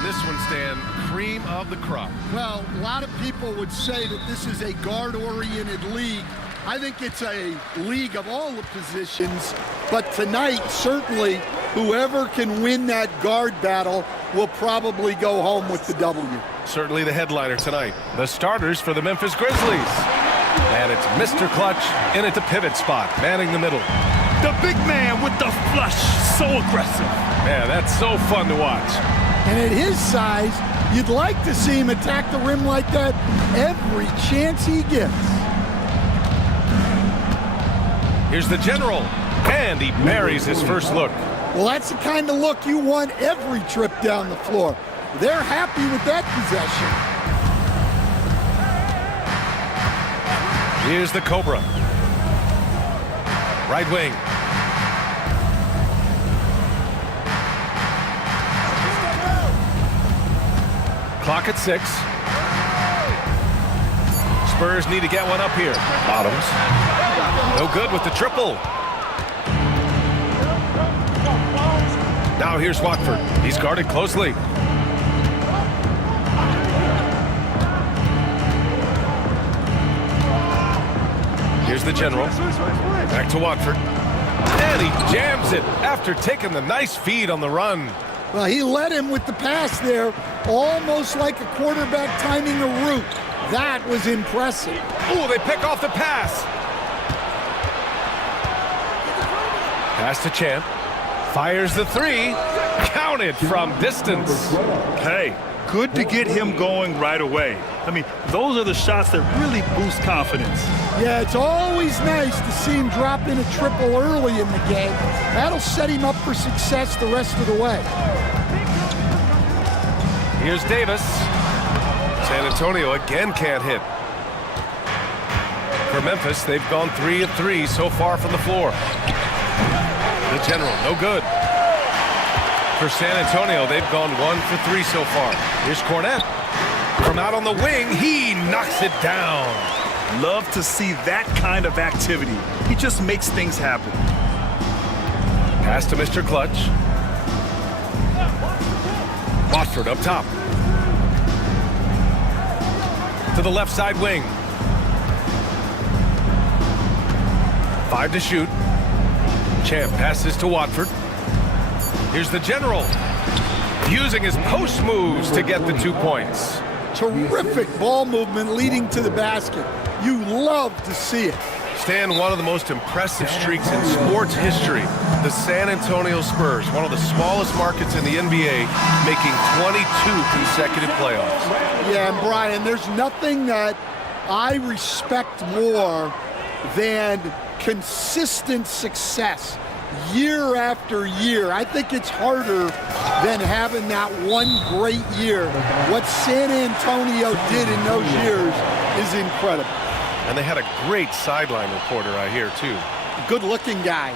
in this one, Stan, cream of the crop. Well, a lot of people would say that this is a guard-oriented league. I think it's a league of all the positions, but tonight, certainly, whoever can win that guard battle will probably go home with the W. Certainly the headliner tonight. The starters for the Memphis Grizzlies. And it's Mr. Clutch in at the pivot spot, manning the middle. The big man with the flush, so aggressive. Man, that's so fun to watch. And at his size, you'd like to see him attack the rim like that every chance he gets. Here's the general, and he buries his first look. Well, that's the kind of look you want every trip down the floor. They're happy with that possession. Here's the Cobra. Right wing. Clock at 6. Spurs need to get one up here. Bottoms. No good with the triple. Now here's Watford. He's guarded closely. Here's the general. Back to Watford. And he jams it after taking the nice feed on the run. Well, he led him with the pass there, almost like a quarterback timing a route. That was impressive. Ooh, they pick off the pass. Pass to Champ. Fires the 3. Counted from distance. Hey, good to get him going right away. I mean, those are the shots that really boost confidence. Yeah, it's always nice to see him drop in a triple early in the game. That'll set him up for success the rest of the way. Here's Davis. San Antonio again can't hit. For Memphis, they've gone 3 of 3 so far from the floor. The general, no good. For San Antonio, they've gone 1 for 3 so far. Here's Cornette. From out on the wing, he knocks it down. Love to see that kind of activity. He just makes things happen. Pass to Mr. Clutch. Watford up top. To the left side wing. 5 to shoot. Champ passes to Watford. Here's the general. Using his post moves to get the 2 points. Terrific ball movement leading to the basket. You love to see it. Stan, one of the most impressive streaks in sports history. The San Antonio Spurs, one of the smallest markets in the NBA, making 22 consecutive playoffs. Yeah, and Brian, there's nothing that I respect more than consistent success year after year. I think it's harder than having that one great year. What San Antonio did in those years is incredible. And they had a great sideline reporter, I hear, too. Good-looking guy.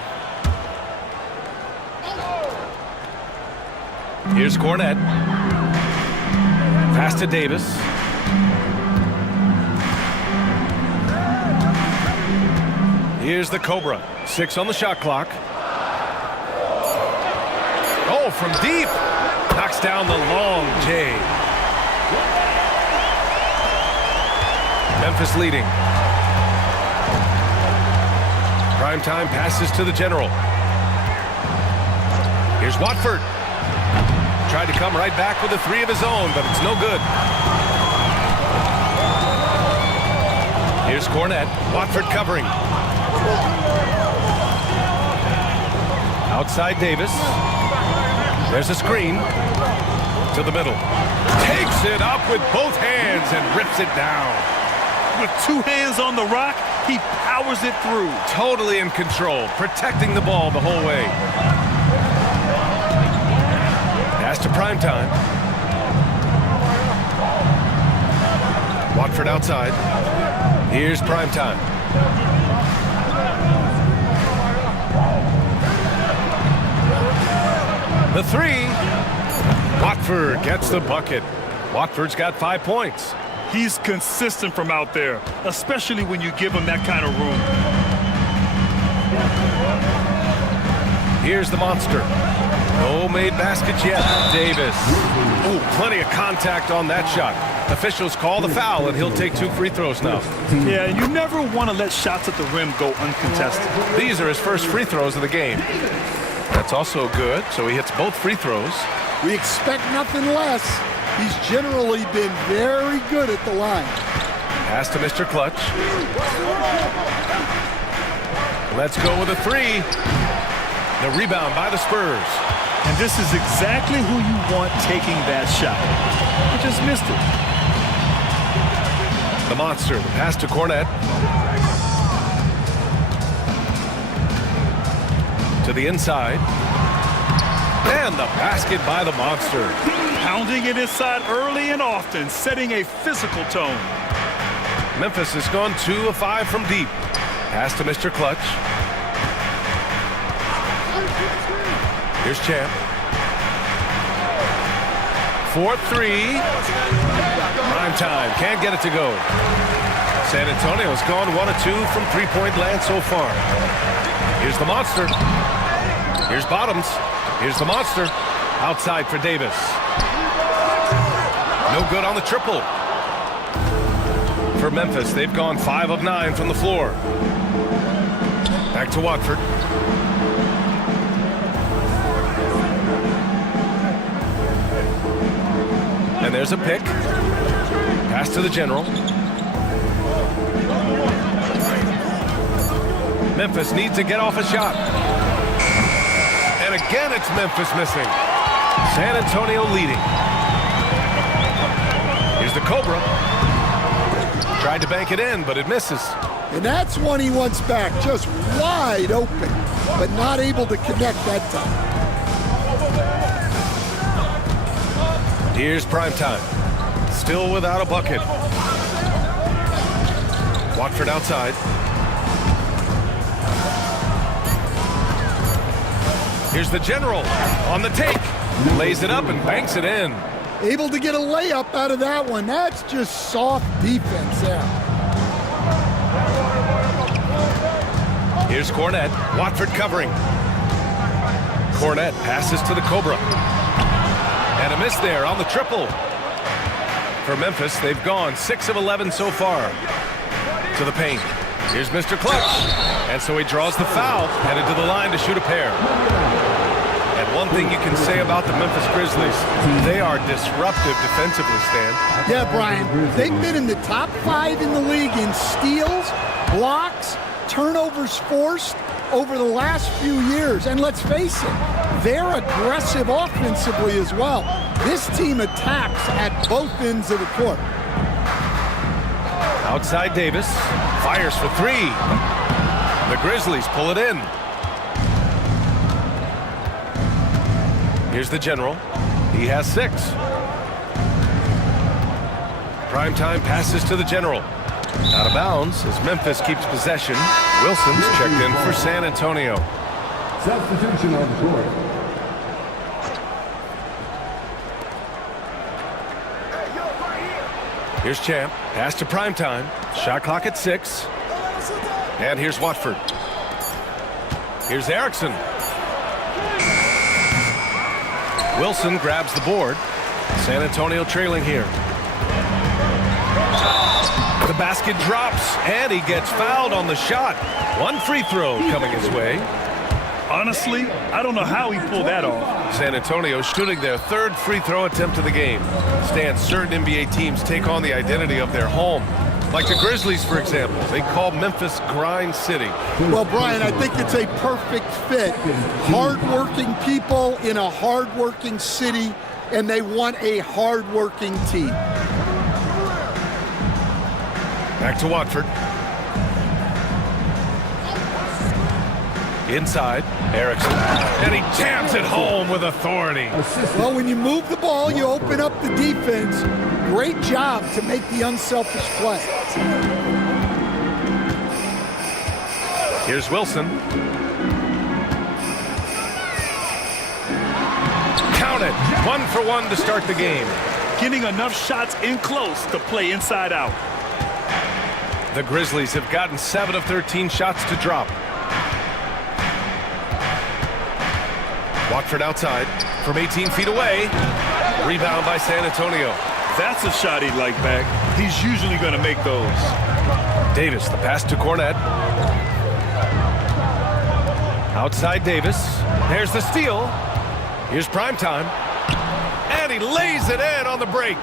Here's Cornette. Pass to Davis. Here's the Cobra. 6 on the shot clock. Oh, from deep. Knocks down the long J. Memphis leading. Primetime passes to the general. Here's Watford. Tried to come right back with a 3 of his own, but it's no good. Here's Cornette. Watford covering. Outside Davis. There's a screen. To the middle. Takes it up with both hands and rips it down. With 2 hands on the rock, he powers it through. Totally in control, protecting the ball the whole way. Pass to Primetime. Watford outside. Here's Primetime. The 3. Watford gets the bucket. Watford's got 5 points. He's consistent from out there, especially when you give him that kind of room. Here's the monster. No made baskets yet. Davis. Oh, plenty of contact on that shot. Officials call the foul, and he'll take 2 free throws now. Yeah, you never want to let shots at the rim go uncontested. These are his first free throws of the game. That's also good, so he hits both free throws. We expect nothing less. He's generally been very good at the line. Pass to Mr. Clutch. Let's go with a 3. The rebound by the Spurs. And this is exactly who you want taking that shot. He just missed it. The monster, the pass to Cornette. To the inside. And the basket by the monster. Pounding it inside early and often, setting a physical tone. Memphis has gone 2 of 5 from deep. Pass to Mr. Clutch. Here's Champ. 4-3. Prime time. Can't get it to go. San Antonio's gone 1 of 2 from three-point land so far. Here's the monster. Here's Bottoms. Here's the monster. Outside for Davis. No good on the triple. For Memphis, they've gone 5 of 9 from the floor. Back to Watford. And there's a pick. Pass to the general. Memphis needs to get off a shot. And again, it's Memphis missing. San Antonio leading. Here's the Cobra. Tried to bank it in, but it misses. And that's one he wants back, just wide open, but not able to connect that time. Here's prime time. Still without a bucket. Watford outside. Here's the general on the take. Lays it up and banks it in. Able to get a layup out of that one. That's just soft defense there. Here's Cornette. Watford covering. Cornette passes to the Cobra. And a miss there on the triple. For Memphis, they've gone 6 of 11 so far. To the paint. Here's Mr. Clutch. And so he draws the foul, headed to the line to shoot a pair. And one thing you can say about the Memphis Grizzlies, they are disruptive defensively, Stan. Yeah, Brian, they've been in the top 5 in the league in steals, blocks, turnovers forced over the last few years. And let's face it, they're aggressive offensively as well. This team attacks at both ends of the court. Outside Davis, fires for 3. The Grizzlies pull it in. Here's the general. He has 6. Primetime passes to the general. Out of bounds as Memphis keeps possession. Wilson's checked in for San Antonio. Substitution on the court. Here's Champ. Pass to Primetime. Shot clock at 6. And here's Watford. Here's Erickson. Wilson grabs the board. San Antonio trailing here. The basket drops, and he gets fouled on the shot. 1 free throw coming his way. Honestly, I don't know how he pulled that off. San Antonio shooting their 3rd free throw attempt of the game. Stan, certain NBA teams take on the identity of their home. Like the Grizzlies, for example. They call Memphis Grind City. Well, Brian, I think it's a perfect fit. Hard-working people in a hard-working city, and they want a hard-working team. Back to Watford. Inside, Erickson. And he jams it home with authority. Well, when you move the ball, you open up the defense. Great job to make the unselfish play. Here's Wilson. Count it. 1 for 1 to start the game. Getting enough shots in close to play inside out. The Grizzlies have gotten 7 of 13 shots to drop. Watford outside from 18 feet away. Rebound by San Antonio. That's a shot he'd like back. He's usually going to make those. Davis, the pass to Cornette. Outside Davis. There's the steal. Here's Primetime. And he lays it in on the break.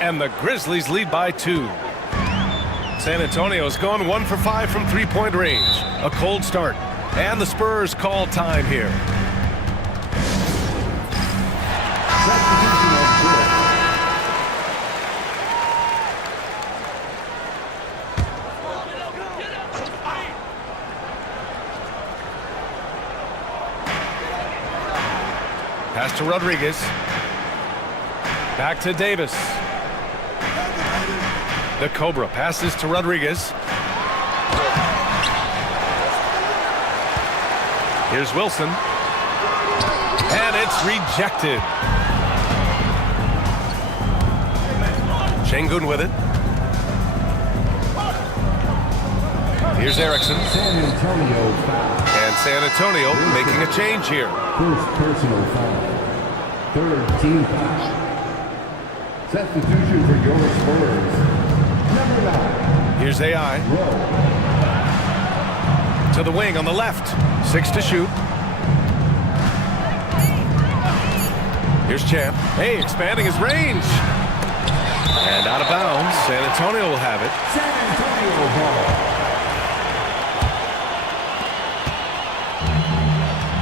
And the Grizzlies lead by 2. San Antonio's gone 1 for 5 from three-point range. A cold start. And the Spurs call time here. Pass to Rodriguez. Back to Davis. The Cobra passes to Rodriguez. Here's Wilson. And it's rejected. Şengün with it. Here's Erickson. San Antonio foul. And San Antonio making a change here. First personal foul. Third team foul. Substitution for your Spurs. Number 9. Here's AI. Rowe. To the wing on the left. 6 to shoot. Here's Champ. Hey, expanding his range. And out of bounds. San Antonio will have it. San Antonio ball.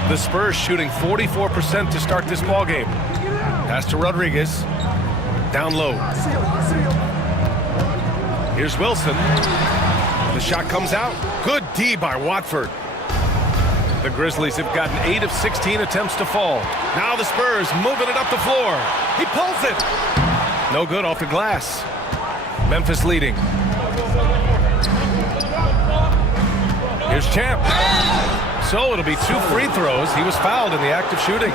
The Spurs shooting 44% to start this ball game. Pass to Rodriguez. Down low. Here's Wilson. The shot comes out. Good D by Watford. The Grizzlies have gotten 8 of 16 attempts to fall. Now the Spurs moving it up the floor. He pulls it. No good off the glass. Memphis leading. Here's Champ. So it'll be 2 free throws. He was fouled in the act of shooting.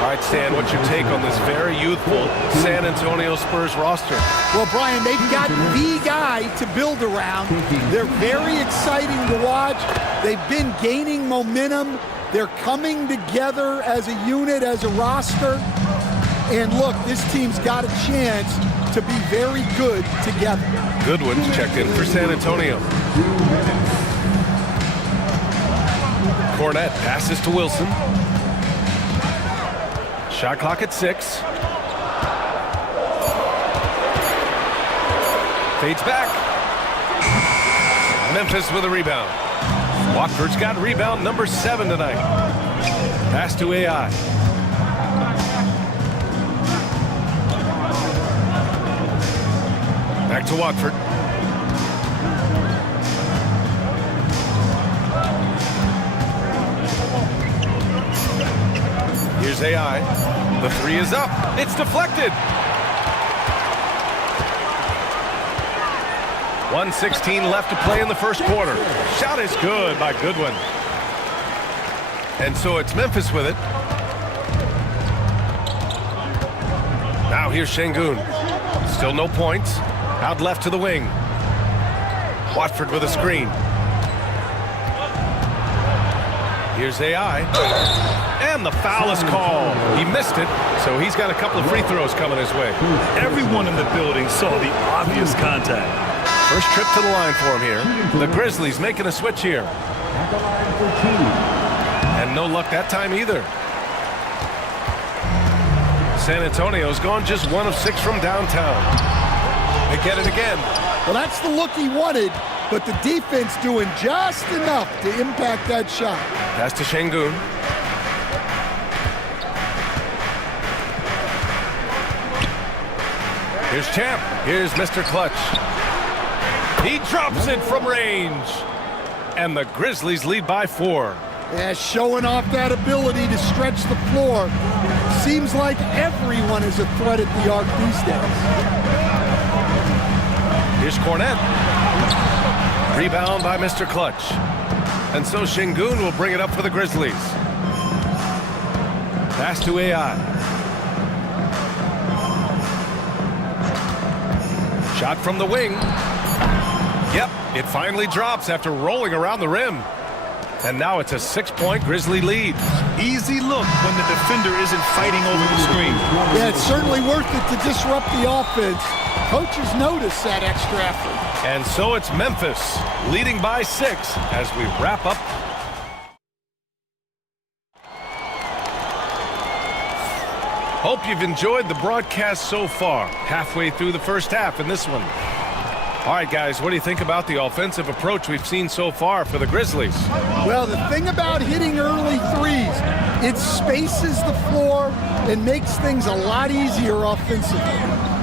All right, Stan, what's your take on this very youthful San Antonio Spurs roster? Well, Brian, they've got the guy to build around. They're very exciting to watch. They've been gaining momentum. They're coming together as a unit, as a roster. And look, this team's got a chance to be very good together. Goodwin's checked in for San Antonio. Cornette passes to Wilson. Shot clock at 6. Fades back. Memphis with a rebound. Watford's got rebound number 7 tonight. Pass to AI. Back to Watford. Here's AI. The 3 is up. It's deflected. 1:16 left to play in the first quarter. Shot is good by Goodwin. And so it's Memphis with it. Now here's Şengün. Still no points. Out left to the wing. Watford with a screen. Here's AI. And the foul is called. He missed it, so he's got a couple of free throws coming his way. Everyone in the building saw the obvious contact. First trip to the line for him here. The Grizzlies making a switch here. At the line for 2. And no luck that time either. San Antonio's gone just 1 of 6 from downtown. They get it again. Well, that's the look he wanted, but the defense doing just enough to impact that shot. Pass to Şengün. Here's Champ. Here's Mr. Clutch. He drops it from range. And the Grizzlies lead by 4. Yeah, showing off that ability to stretch the floor. Seems like everyone is a threat at the arc these days. Here's Cornette. Rebound by Mr. Clutch. And so Şengün will bring it up for the Grizzlies. Pass to AI. Shot from the wing. Yep, it finally drops after rolling around the rim. And now it's a 6-point Grizzly lead. Easy look when the defender isn't fighting over the screen. Yeah, it's certainly worth it to disrupt the offense. Coaches notice that extra effort. And so it's Memphis leading by 6 as we wrap up. Hope you've enjoyed the broadcast so far. Halfway through the first half in this one. All right, guys, what do you think about the offensive approach we've seen so far for the Grizzlies? Well, the thing about hitting early threes, it spaces the floor and makes things a lot easier offensively.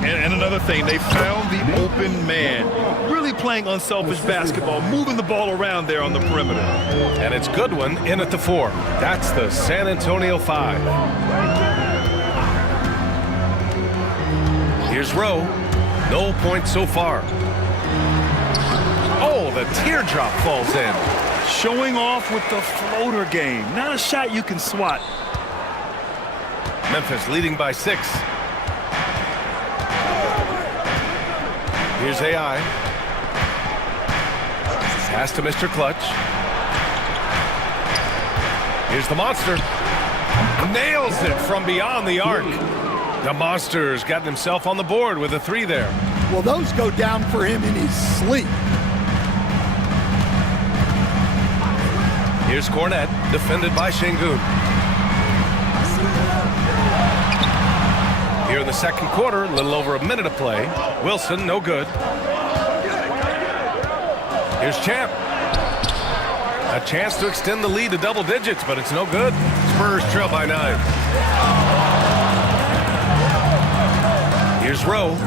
And another thing, they found the open man. Really playing unselfish basketball, moving the ball around there on the perimeter. And it's Goodwin in at the 4. That's the San Antonio 5. Here's Rowe. No points so far. Oh, the teardrop falls in. Showing off with the floater game. Not a shot you can swat. Memphis leading by 6. Here's AI. Pass to Mr. Clutch. Here's the Monster. Nails it from beyond the arc. The Monster's gotten himself on the board with a 3 there. Well, those go down for him in his sleep. Here's Cornette, defended by Şengün. Here in the second quarter, a little over a minute of play. Wilson, no good. Here's Champ. A chance to extend the lead to double digits, but it's no good. Spurs trail by 9. Here's Rowe.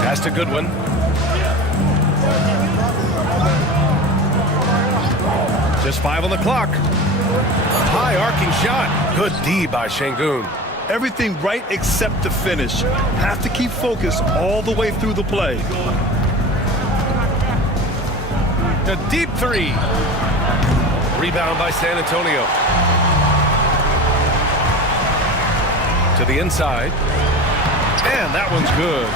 Pass to Goodwin. Just 5 on the clock. High arcing shot. Good D by Şengün. Everything right except the finish. Have to keep focus all the way through the play. A deep 3. Rebound by San Antonio. To the inside. And that one's good.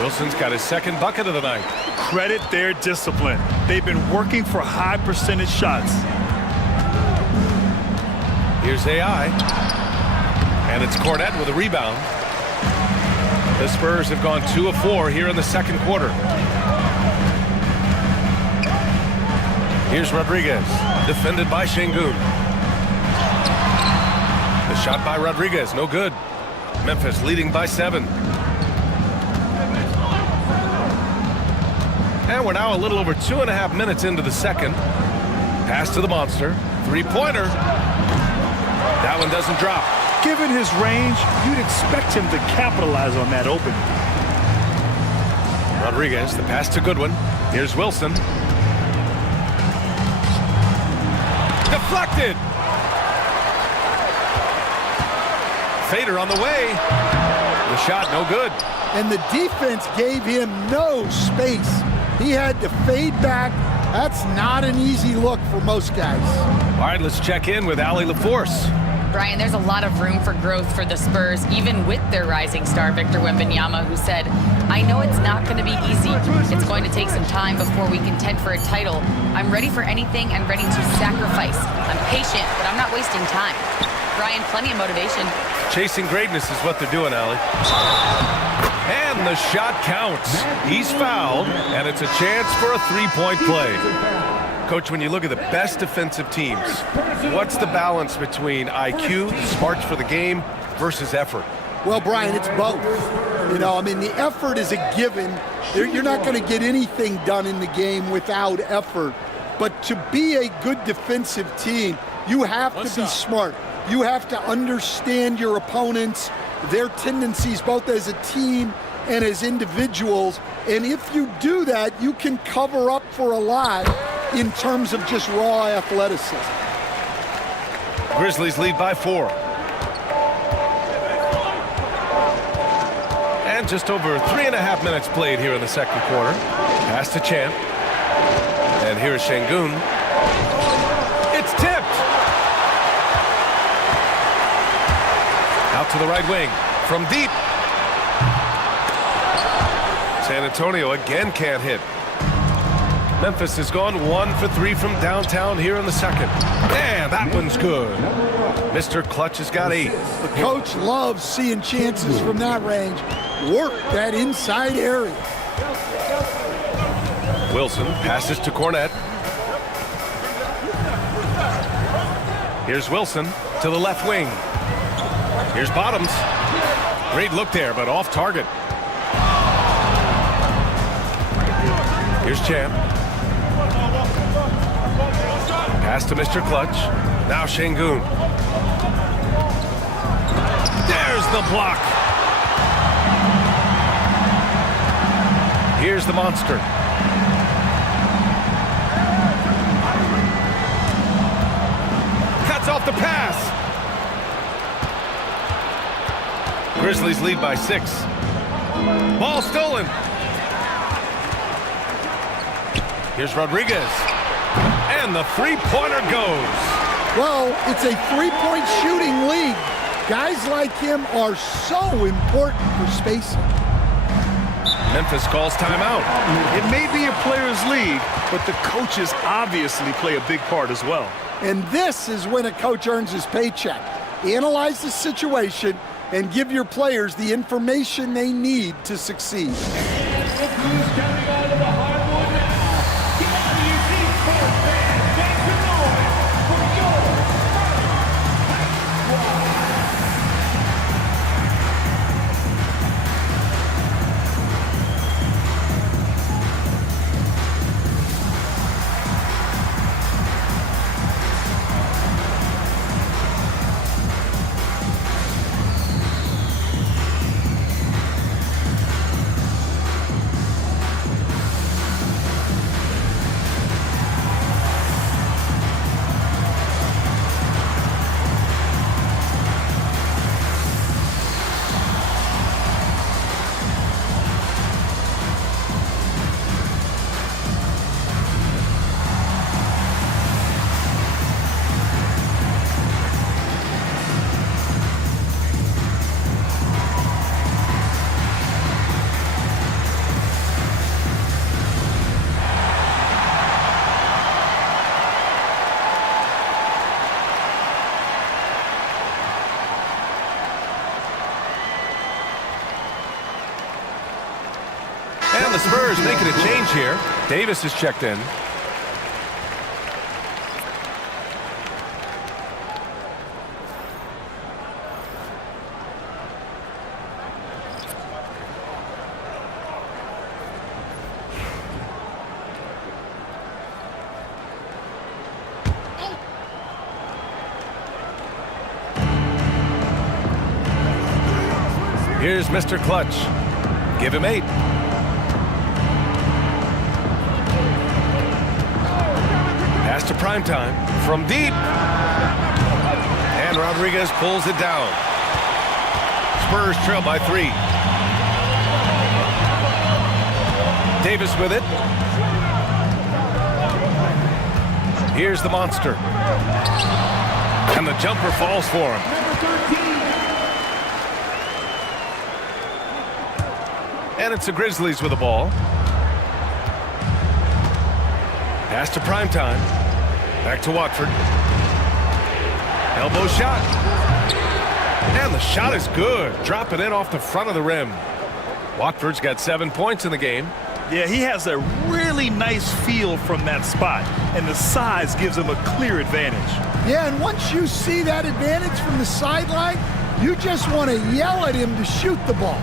Wilson's got his second bucket of the night. Credit their discipline. They've been working for high percentage shots. Here's AI. And it's Cornette with a rebound. The Spurs have gone 2 of 4 here in the second quarter. Here's Rodriguez, defended by Şengün. The shot by Rodriguez, no good. Memphis leading by 7. And we're now a little over 2.5 minutes into the second. Pass to the Monster. 3-pointer. That one doesn't drop. Given his range, you'd expect him to capitalize on that opening. Rodriguez, the pass to Goodwin. Here's Wilson. Deflected. Fader on the way. The shot no good. And the defense gave him no space. He had to fade back. That's not an easy look for most guys. All right, let's check in with Allie LaForce. Brian, there's a lot of room for growth for the Spurs, even with their rising star, Victor Wembanyama, who said, I know it's not going to be easy. It's going to take some time before we contend for a title. I'm ready for anything and ready to sacrifice. I'm patient, but I'm not wasting time. Brian, plenty of motivation. Chasing greatness is what they're doing, Allie. And the shot counts. He's fouled, and it's a chance for a 3-point play. Coach, when you look at the best defensive teams, what's the balance between IQ, smarts for the game, versus effort? Well, Brian, it's both. You know, I mean, the effort is a given. You're not going to get anything done in the game without effort. But to be a good defensive team, you have to be smart. You have to understand your opponents, their tendencies, both as a team and as individuals. And if you do that, you can cover up for a lot in terms of just raw athleticism. Grizzlies lead by 4. And just over 3.5 minutes played here in the second quarter. Pass to Champ. And here is Şengün. It's tipped. Out to the right wing. From deep. San Antonio again can't hit. Memphis has gone 1 for 3 from downtown here in the second. And that one's good. Mr. Clutch has got 8. The coach loves seeing chances from that range. Work that inside area. Wilson passes to Cornette. Here's Wilson to the left wing. Here's Bottoms. Great look there, but off target. Here's Champ. Pass to Mr. Clutch. Now Şengün. There's the block. Here's the monster. Cuts off the pass. Grizzlies lead by 6. Ball stolen. Here's Rodriguez. And the three-pointer goes. Well, it's a three-point shooting league. Guys like him are so important for spacing. Memphis calls timeout. It may be a player's league, but the coaches obviously play a big part as well. And this is when a coach earns his paycheck. Analyze the situation and give your players the information they need to succeed. And the Spurs making a change here. Davis is checked in. Here's Mr. Clutch. Give him 8. Pass to primetime from deep. And Rodriguez pulls it down. Spurs trail by 3. Davis with it. Here's the monster. And the jumper falls for him. And it's the Grizzlies with the ball. Pass to primetime. Back to Watford. Elbow shot. And the shot is good. Dropping it off the front of the rim. Watford's got 7 points in the game. Yeah, he has a really nice feel from that spot, and the size gives him a clear advantage. Yeah, and once you see that advantage from the sideline, you just want to yell at him to shoot the ball.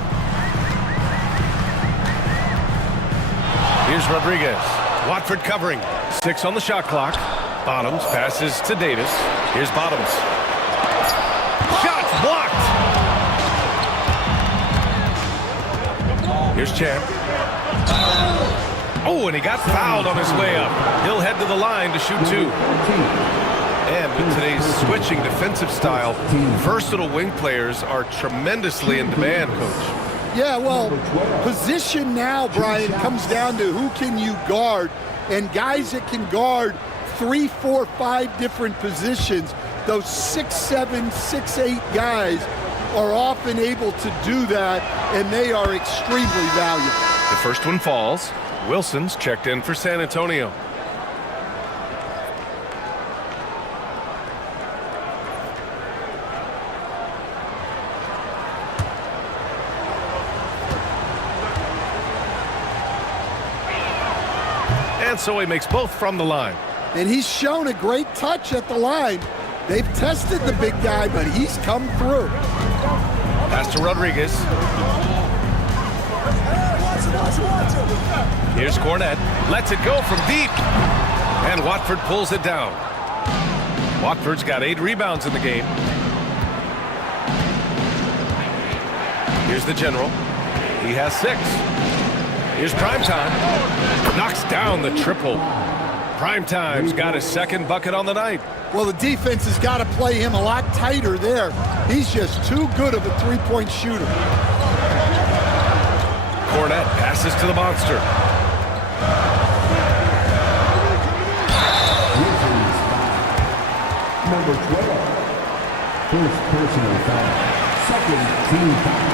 Here's Rodriguez. Watford covering. 6 on the shot clock. Bottoms passes to Davis. Here's Bottoms. Shots blocked. Here's Champ. Oh, and he got fouled on his way up. He'll head to the line to shoot 2. And with today's switching defensive style, versatile wing players are tremendously in demand, Coach. Yeah, well, position now, Brian, comes down to who can you guard. And guys that can guard 3, 4, 5 different positions, those 6'7", 6'8" guys are often able to do that, and they are extremely valuable. The first one falls. Wilson's checked in for San Antonio. And so he makes both from the line. And he's shown a great touch at the line. They've tested the big guy, but he's come through. Pass to Rodriguez. Here's Cornette. Lets it go from deep. And Watford pulls it down. Watford's got 8 rebounds in the game. Here's the general. He has 6. Here's Primetime. Knocks down the triple. Primetime's got his second bucket on the night. Well, the defense has got to play him a lot tighter there. He's just too good of a three-point shooter. Cornette passes to the monster. Number 12. First personal foul. Second team foul.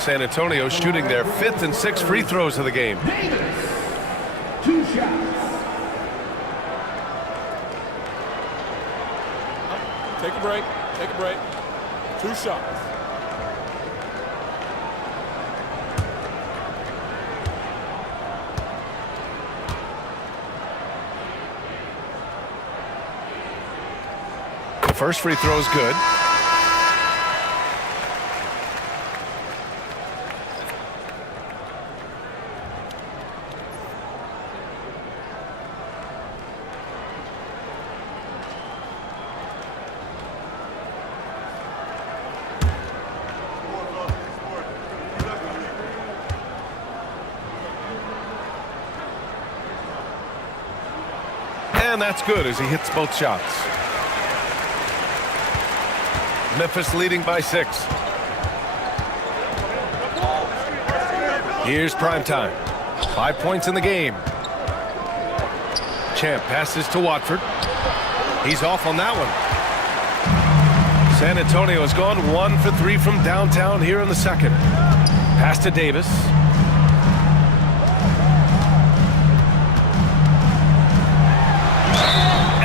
San Antonio shooting their 5th and 6th free throws of the game. Davis. 2 shots. Take a break. Take a break. 2 shots. The first free throw is good. And that's good as he hits both shots. Memphis leading by 6. Here's Primetime. 5 points in the game. Champ passes to Watford. He's off on that one. San Antonio has gone 1 for 3 from downtown here in the second. Pass to Davis.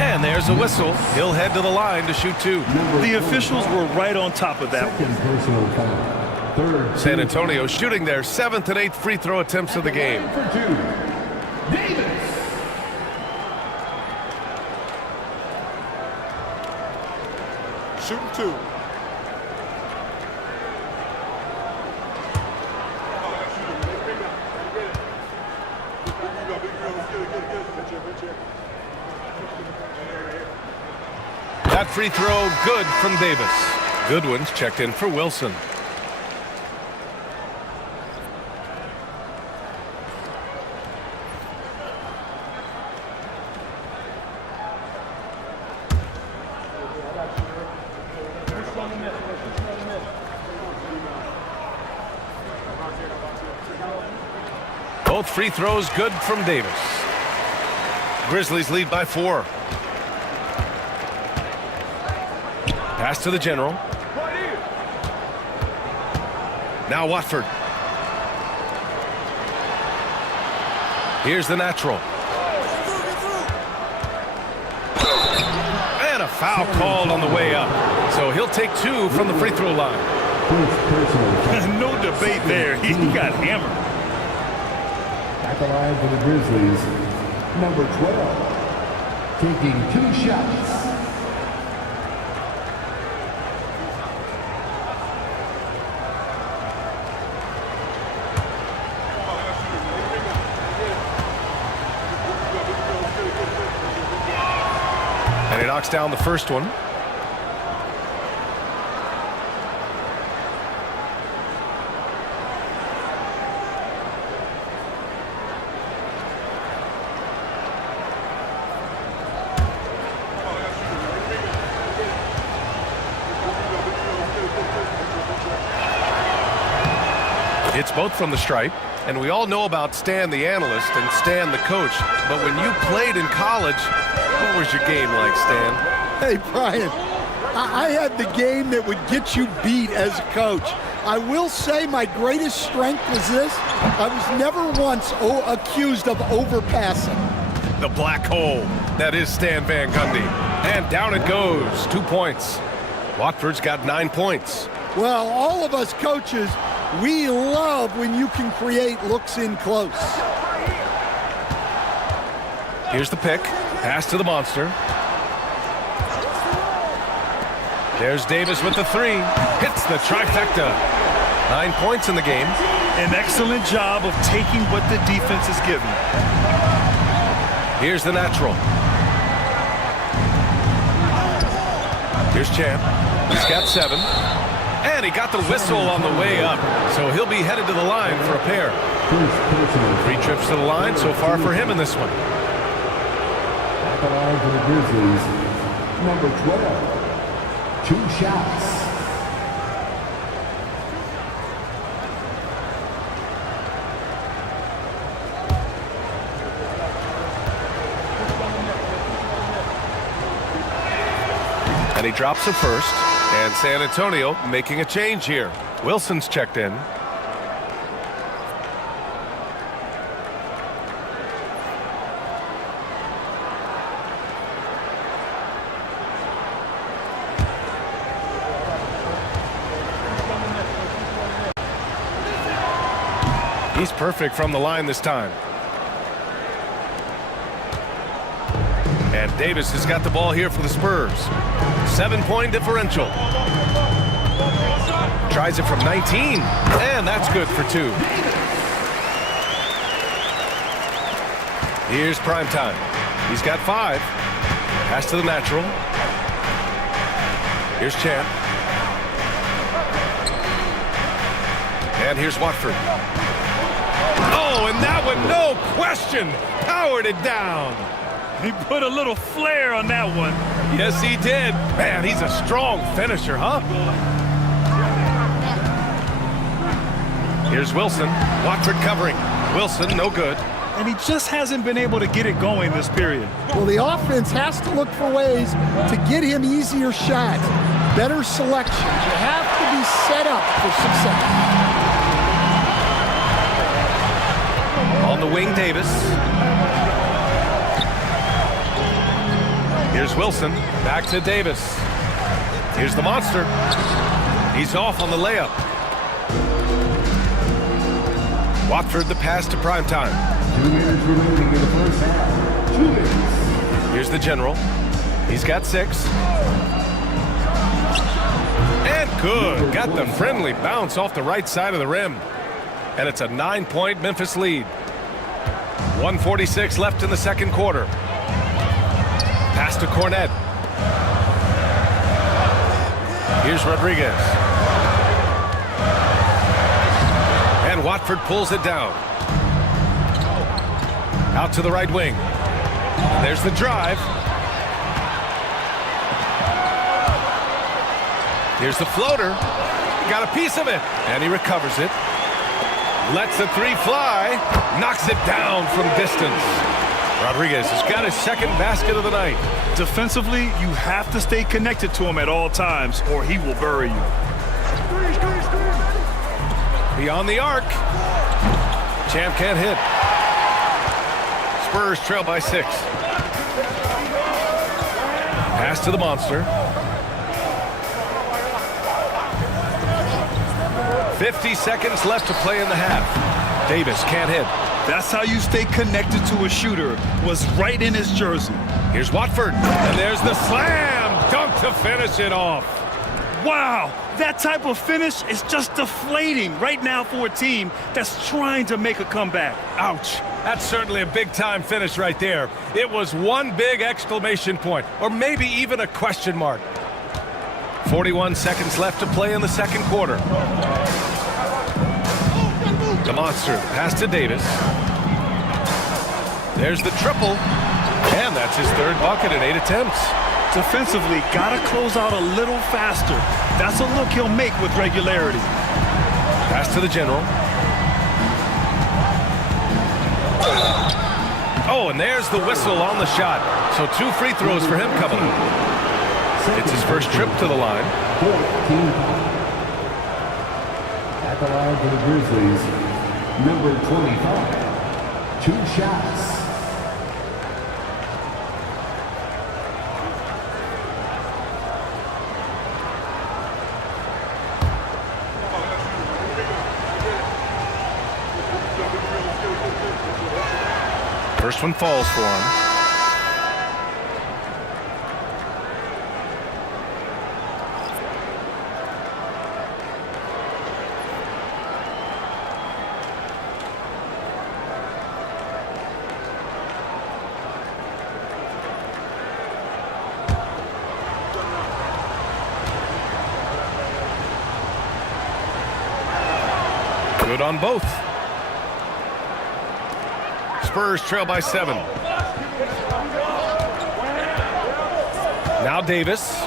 And there's a whistle. He'll head to the line to shoot 2. The officials were right on top of that one. Second personal foul. Third. San Antonio shooting their 7th and 8th free throw attempts of the game. For 2. Davis. Shooting 2. That free throw good from Davis. Goodwin's checked in for Wilson. Both free throws good from Davis. Grizzlies lead by 4. Pass to the general. Now Watford. Here's the natural. And a foul called on the way up. So he'll take 2 from the free throw line. First personal foul. No debate there. He got hammered. At the line for the Grizzlies, number 12, taking 2 shots. And he knocks down the first one. It's both from the stripe, and we all know about Stan the analyst and Stan the coach, but when you played in college, what was your game like, Stan? Hey, Brian, I had the game that would get you beat as a coach. I will say my greatest strength was this. I was never once accused of overpassing. The black hole. That is Stan Van Gundy. And down it goes. 2 points. Watford's got 9 points. Well, all of us coaches, we love when you can create looks in close. Here's the pick. Pass to the monster. There's Davis with the 3. Hits the trifecta. 9 points in the game. An excellent job of taking what the defense is giving. Here's the natural. Here's Champ. He's got 7. And he got the whistle on the way up. So he'll be headed to the line for a pair. 3 trips to the line so far for him in this one. At the line for the Grizzlies, number 12. 2 shots. And he drops the first. And San Antonio making a change here. Wilson's checked in. He's perfect from the line this time. And Davis has got the ball here for the Spurs. 7-point differential. Tries it from 19, and that's good for 2. Here's Primetime. He's got 5. Pass to the natural. Here's Champ. And here's Watford. Oh, and that one, no question, powered it down. He put a little flair on that one. Yes, he did. Man, he's a strong finisher, huh? Here's Wilson. Watford covering. Wilson, no good. And he just hasn't been able to get it going this period. Well, the offense has to look for ways to get him easier shots, better selections. You have to be set up for success. On the wing, Davis. Here's Wilson. Back to Davis. Here's the monster. He's off on the layup. Watford the pass to Primetime. 2 minutes remaining in the first half. 2 minutes. Here's the general. He's got 6. And good. Got the friendly bounce off the right side of the rim. And it's a 9-point Memphis lead. 1:46 left in the second quarter. Pass to Cornet. Here's Rodriguez. And Watford pulls it down. Out to the right wing. There's the drive. Here's the floater. Got a piece of it. And he recovers it. Lets the 3 fly. Knocks it down from distance. Rodriguez has got his second basket of the night. Defensively, you have to stay connected to him at all times, or he will bury you. Beyond the arc. Champ can't hit. Spurs trail by 6. Pass to the monster. 50 seconds left to play in the half. Davis can't hit. That's how you stay connected to a shooter. Was right in his jersey. Here's Watford. And there's the slam dunk to finish it off. Wow, that type of finish is just deflating right now for a team that's trying to make a comeback. Ouch. That's certainly a big-time finish right there. It was one big exclamation point, or maybe even a question mark. 41 seconds left to play in the second quarter. The monster pass to Davis. There's the triple. And that's his 3rd bucket in 8 attempts. Defensively, gotta close out a little faster. That's a look he'll make with regularity. Pass to the general. Oh, and there's the whistle on the shot. So 2 free throws for him coming up. It's his first trip to the line. At the line for the Grizzlies, number 25, 2 shots. First one falls for him. Good on both. Spurs trail by 7. Now Davis,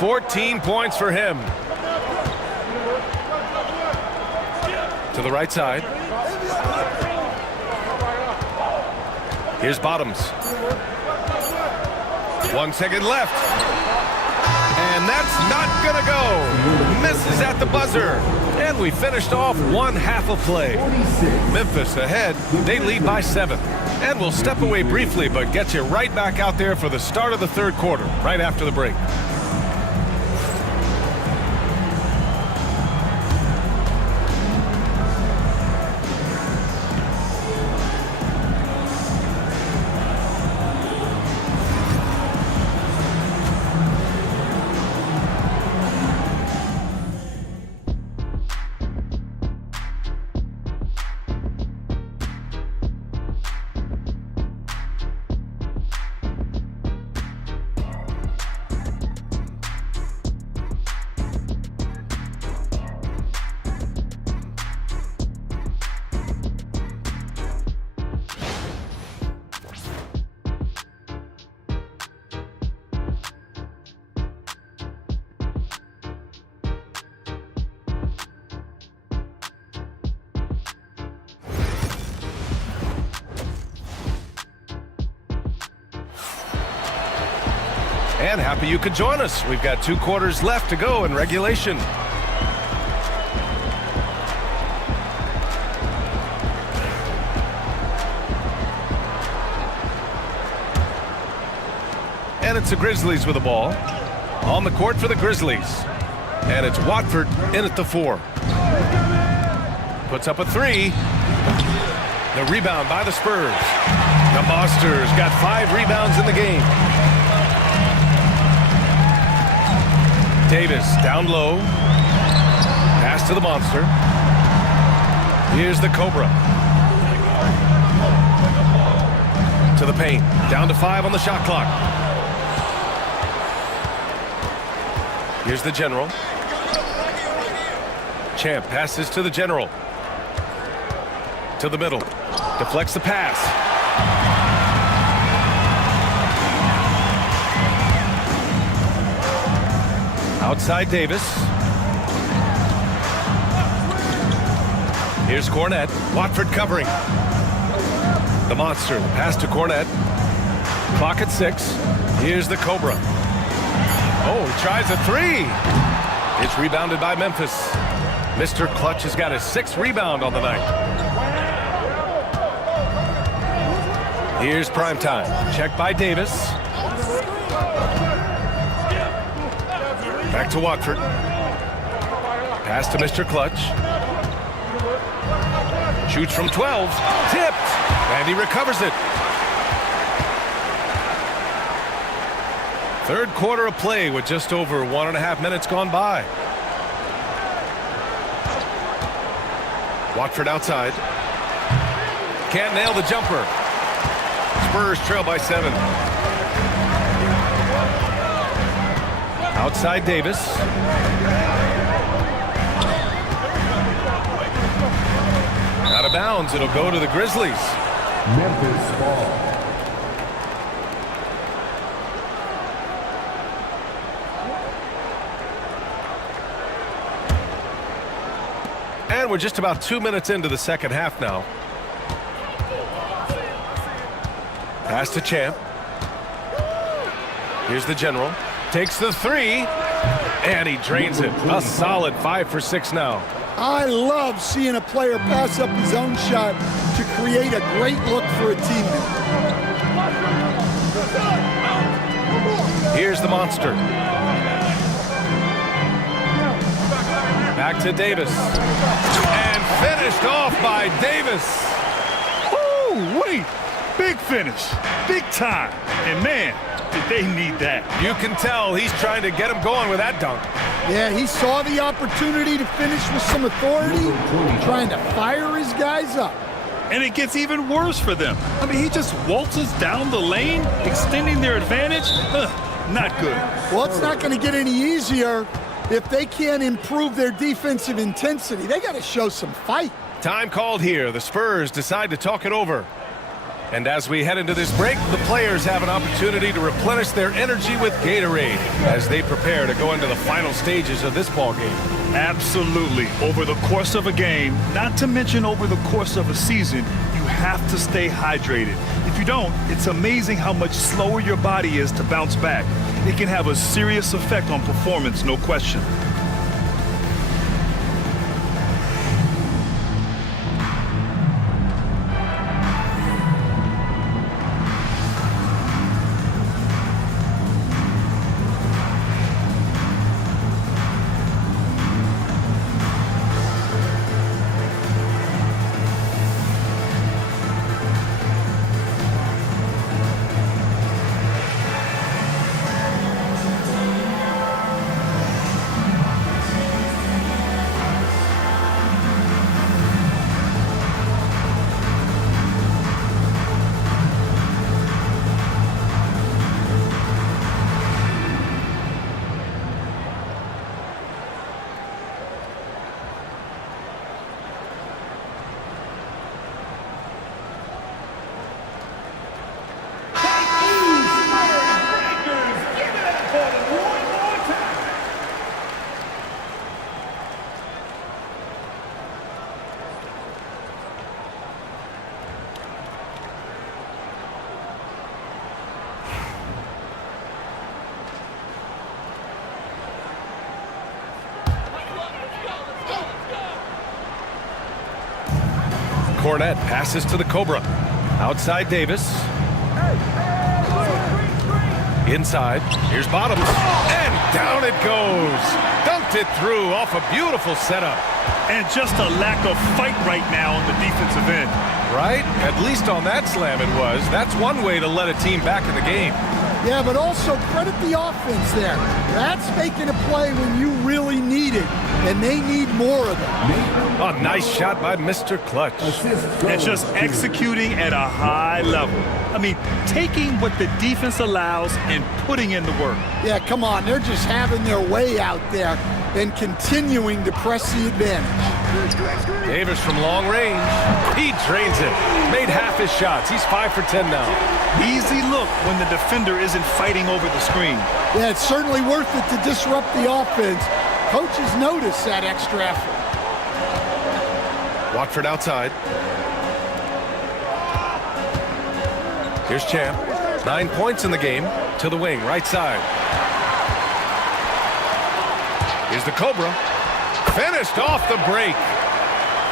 14 points for him. To the right side. Here's Bottoms. 1 second left. And that's not gonna go. Misses at the buzzer. And we finished off one half of play. Memphis ahead. They lead by 7. And we'll step away briefly, but get you right back out there for the start of the third quarter, right after the break. And happy you could join us. We've got 2 quarters left to go in regulation. And it's the Grizzlies with the ball. On the court for the Grizzlies. And it's Watford in at the 4. Puts up a 3. The rebound by the Spurs. The Monsters got 5 rebounds in the game. Davis down low. Pass to the Monster. Here's the Cobra. To the paint. Down to 5 on the shot clock. Here's the General. Champ passes to the General. To the middle. Deflects the pass. Outside Davis. Here's Cornette. Watford covering. The Monster. Pass to Cornette. Clock at 6. Here's the Cobra. Oh, he tries a 3. It's rebounded by Memphis. Mr. Clutch has got his 6th rebound on the night. Here's Primetime. Check by Davis. Back to Watford. Pass to Mr. Clutch. Shoots from 12. Tipped. And he recovers it. Third quarter of play with just over 1.5 minutes gone by. Watford outside. Can't nail the jumper. Spurs trail by 7. Outside Davis. Out of bounds. It'll go to the Grizzlies. Memphis ball. And we're just about 2 minutes into the second half now. Pass to Champ. Here's the General. Takes the 3. And he drains it. A solid 5 for 6 now. I love seeing a player pass up his own shot to create a great look for a teammate. Here's the monster. Back to Davis. And finished off by Davis. Ooh, wait. Big finish. Big time. And man, did they need that. You can tell he's trying to get him going with that dunk. Yeah, he saw the opportunity to finish with some authority, trying to fire his guys up. And it gets even worse for them. I mean, he just waltzes down the lane, extending their advantage. Not good. Well, it's not going to get any easier if they can't improve their defensive intensity. They got to show some fight. Time called here. The Spurs decide to talk it over. And as we head into this break, the players have an opportunity to replenish their energy with Gatorade as they prepare to go into the final stages of this ball game. Absolutely. Over the course of a game, not to mention over the course of a season, you have to stay hydrated. If you don't, it's amazing how much slower your body is to bounce back. It can have a serious effect on performance, no question. Cornette passes to the Cobra. Outside Davis. Inside. Here's Bottoms. And down it goes. Dunked it through off a beautiful setup. And just a lack of fight right now on the defensive end. Right? At least on that slam it was. That's one way to let a team back in the game. Yeah, but also credit the offense there. That's making a play when you really need it, and they need more of it. A nice shot by Mr. Clutch. And just executing at a high level. I mean, taking what the defense allows and putting in the work. Yeah, come on. They're just having their way out there and continuing to press the advantage. Davis from long range. He drains it. Made half his shots. He's 5 for 10 now. Easy look when the defender isn't fighting over the screen. Yeah, it's certainly worth it to disrupt the offense. Coaches notice that extra effort. Watford outside. Here's Champ. 9 points in the game. To the wing, right side. Here's the Cobra. Finished off the break.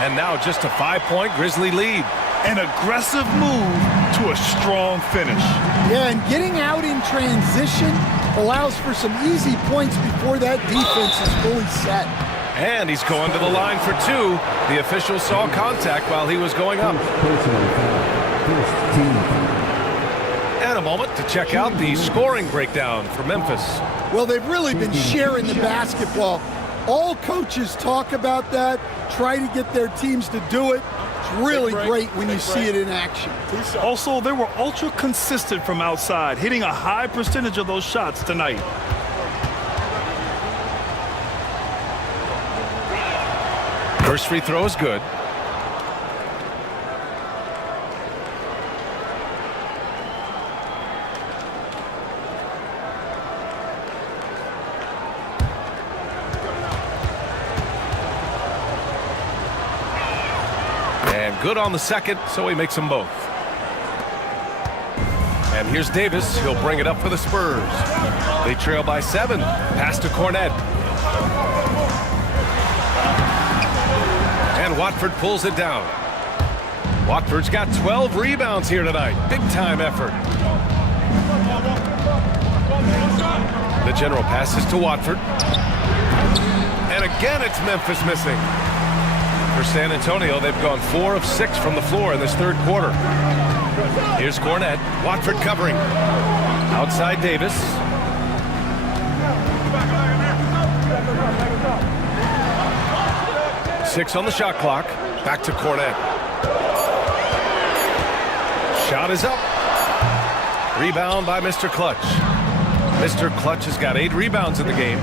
And now just a 5-point Grizzly lead. An aggressive move to a strong finish. Yeah, and getting out in transition allows for some easy points before that defense is fully set. And he's going to the line for 2. The official saw contact while he was going up. And a moment to check out the scoring breakdown for Memphis. Well, they've really been sharing the basketball. All coaches talk about that, try to get their teams to do it. It's really great when you see it in action. Also, they were ultra consistent from outside, hitting a high percentage of those shots tonight. First free throw is good. And good on the second, so he makes them both. And here's Davis. He'll bring it up for the Spurs. They trail by 7. Pass to Cornette. And Watford pulls it down. Watford's got 12 rebounds here tonight. Big time effort. The General passes to Watford. And again, it's Memphis missing. For San Antonio, they've gone 4 of 6 from the floor in this third quarter. Here's Cornette. Watford covering. Outside Davis. Six on the shot clock. Back to Cornette. Shot is up. Rebound by Mr. Clutch. Mr. Clutch has got 8 rebounds in the game.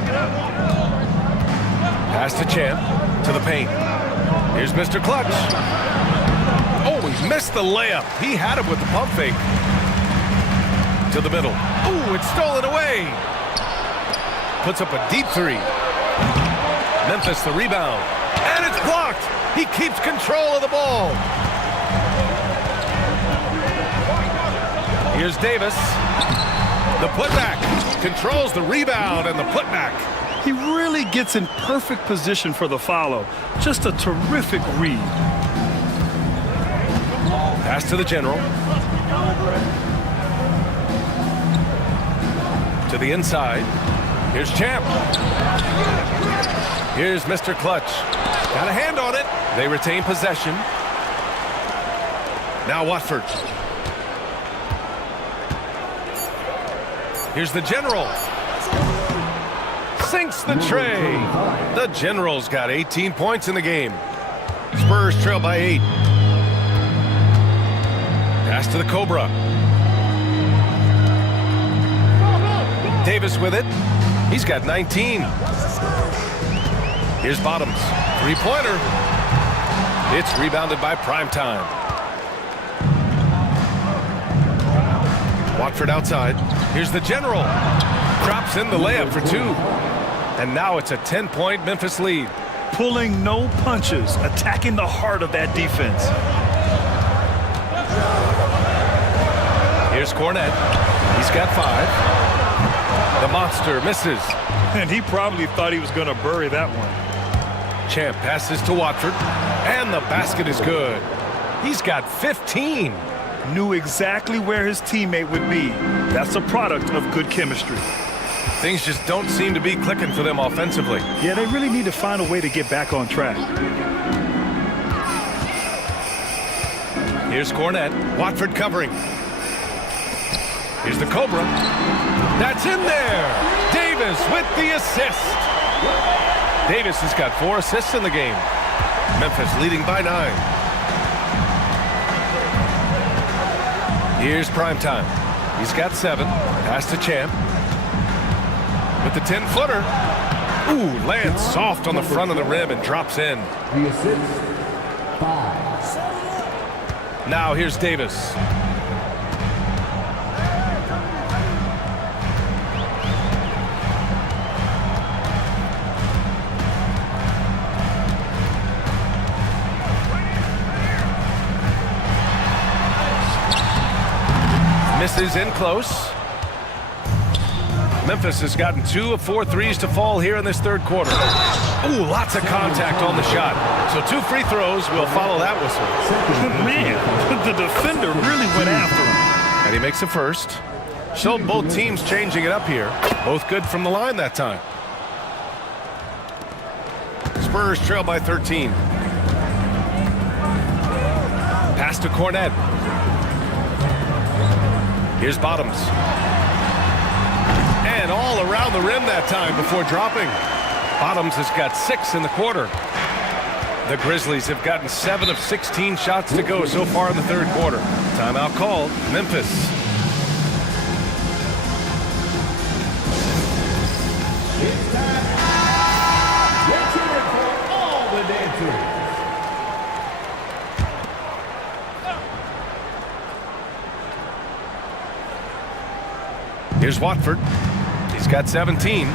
Pass to Champ. To the paint. Here's Mr. Clutch. Oh, he missed the layup. He had him with the pump fake. To the middle. Oh, it's stolen away. Puts up a deep 3. Memphis the rebound. And it's blocked. He keeps control of the ball. Here's Davis. The putback. Controls the rebound and the putback. He really gets in perfect position for the follow. Just a terrific read. Pass to the General. To the inside. Here's Champ. Here's Mr. Clutch. Got a hand on it. They retain possession. Now Watford. Here's the General. Sinks the tray. The General's got 18 points in the game. Spurs trail by 8. Pass to the Cobra. Davis with it. He's got 19. Here's Bottoms. 3-pointer. It's rebounded by Primetime. Watford outside. Here's the General. Drops in the layup for 2. And now it's a 10-point Memphis lead. Pulling no punches, attacking the heart of that defense. Here's Cornette. He's got 5. The monster misses. And he probably thought he was going to bury that one. Champ passes to Watford. And the basket is good. He's got 15. Knew exactly where his teammate would be. That's a product of good chemistry. Things just don't seem to be clicking for them offensively. Yeah, they really need to find a way to get back on track. Here's Cornette. Watford covering. Here's the Cobra. That's in there. Davis with the assist. Davis has got 4 assists in the game. Memphis leading by 9. Here's Primetime. He's got 7. Pass to Champ. With the 10-footer. Ooh, lands soft on the front of the rim and drops in. The assist, 5. Now here's Davis. Misses in close. Memphis has gotten 2 of 4 threes to fall here in this third quarter. Ooh, lots of contact on the shot. So 2 free throws will follow that whistle. Man, the defender really went after him. And he makes a first. So both teams changing it up here. Both good from the line that time. Spurs trail by 13. Pass to Cornette. Here's Bottoms. And all around the rim that time before dropping. Bottoms has got 6 in the quarter. The Grizzlies have gotten 7 of 16 shots to go so far in the third quarter. Timeout called. Memphis. It's time. Get ready for all the dancers. Here's Watford. He's got 17.